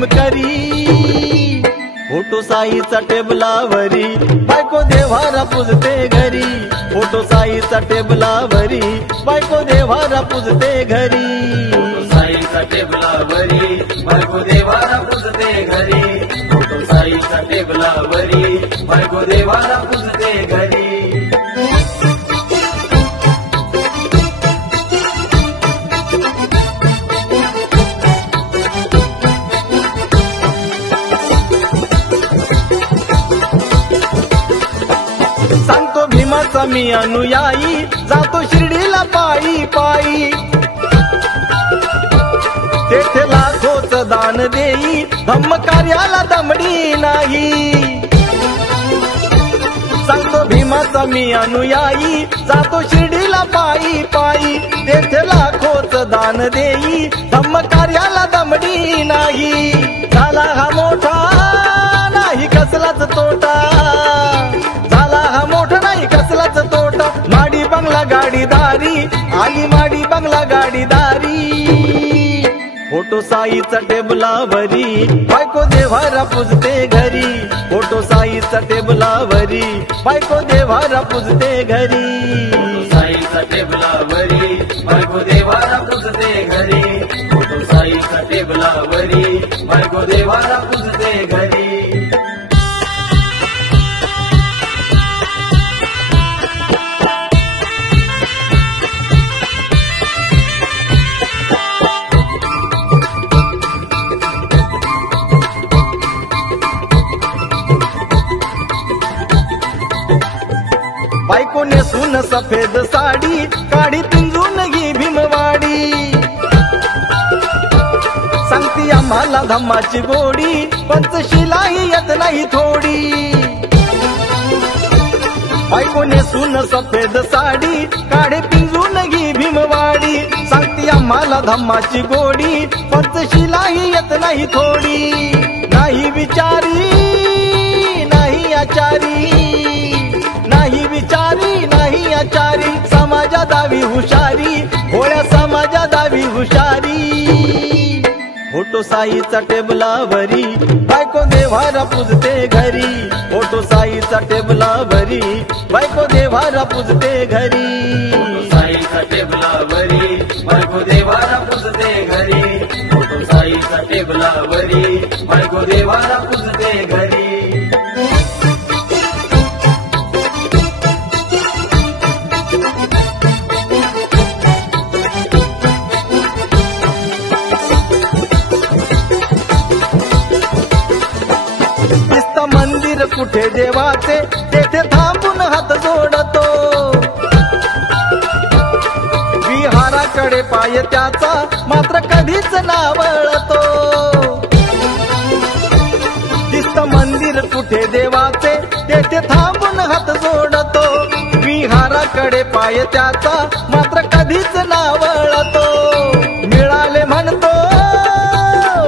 प्रेम करी। Photo साईचा टेबलावरी बायको देवारा पूजते घरी। फोटो साईचा टेबलावरी बायको देवारा पूजते घरी। साईचा टेबलावरी बायको देवारा पूजते घरी। फोटो साईचा टेबलावरी बायको देवारा पूजते घरी। सांगतो भीमाचा मी अनुयायी जातो शिर्डीला पायी पायी। तेथे लाखोच दान देई धम्म कार्याला दमडी नाही। सांगतो भीमाचा मी अनुयायी जातो शिर्डीला पायी पायी। तेथे लाखोच दान देई धम्म कार्याला दमडी नाही। झाला हा मोठा नाही कसलाच तोटा। झाला हा मोठा नाही कसलाच तोटा। माडी बंगला गाडीदारी आली माडी बंगला गाडीदारी। फोटो साईचा टेबलावरी बायको देवारा पूजते घरी। फोटो साईचा टेबलावरी बायको देवारा पूजते घरी। साईचा टेबलावरी बायको देवारा पूजते घरी। फोटो साईचा टेबलावरी बायको देवारा पूजते घरी। बायको नेसून सफेद साडी काढी पिंजून घी भीमवाडी। सांगती आम्हाला धम्माची गोडी पंचशिलाही येत नाही थोडी। बायको नेसून सफेद साडी काढे पिंजून घी भीमवाडी। सांगती आम्हाला धम्माची गोडी पंचशिलाही येत नाही थोडी। नाही विचारी नाही आचारी नाही विचारी नाही आचारी। समाजा दावी हुशारी भोळ्या समाजा दावी हुशारी। फोटो साईचा टेबलावरी बायको देवारा पूजते घरी। फोटो साईचा टेबलावरी बायको देवारा पूजते घरी। साईचा टेबलावरी बायको देवारा पूजते घरी। फोटो साईचा टेबलावरी बायको देवारा पूजते घरी। मंदिर कुठे देवाचे तेथे थांबून हात जोडतो। विहाराकडे पाय त्याचा मात्र कधीच नावळतो। दिसतं मंदिर कुठे देवाचे तेथे थांबून हात जोडतो। विहाराकडे पाय त्याचा मात्र कधीच नावळतो। मिळाले म्हणतो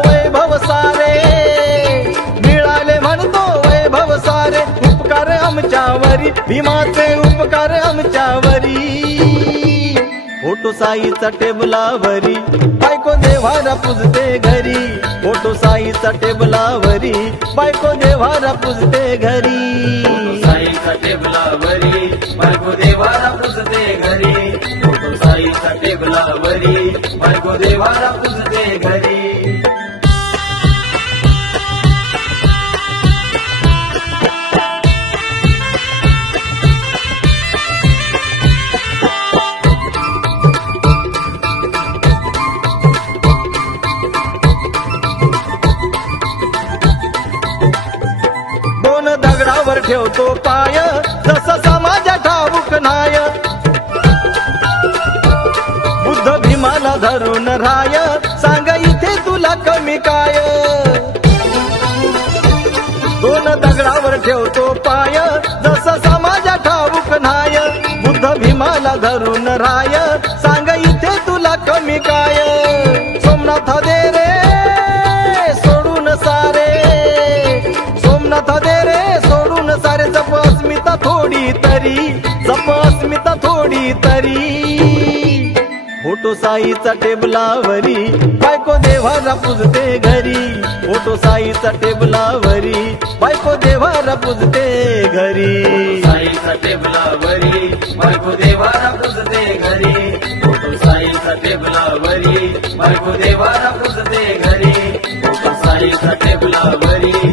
वैभव सारे मिळाले म्हणतो वैभव सारे। उपकार आमच्यावरी भीमाचे उपकार आमच्यावरी। फोटो साईचा टेबलावरी बायको देवारा पूजते घरी। फोटो साईचा टेबलावरी बायको देवारा पूजते घरी। साईचा टेबलावरी बायको देवारा पूजते घरी। फोटो साईचा टेबलावरी बायको देवारा पूजते घरी। दोन दगडावर ठेवतो पाय जसं समाजा ठाऊक नाय। बुद्ध भीमाला धरून राय सांग इथे तुला कमी काय। दोन दगडावर ठेवतो पाय जसं समाजा ठाऊक नाय। बुद्ध भीमाला धरून राय सांग इथे तुला कमी काय। सोमनाथ दे रे सोडून सारे सोमनाथ दे रे सोडून सारे। जप अस्मिता थोडी तरी जप अस्मिता थोडी तरी। फोटो साईचा टेबलावरी बायको देवारा पूजते घरी। फोटो साईचा टेबलावरी बायको देवारा पूजते घरी साईचा टेबलावरी बायको देवारा पुजते घरी फोटो साईचा टेबलावरी बायको देवारा पुजते घरी फोटो साईचा टेबलावरी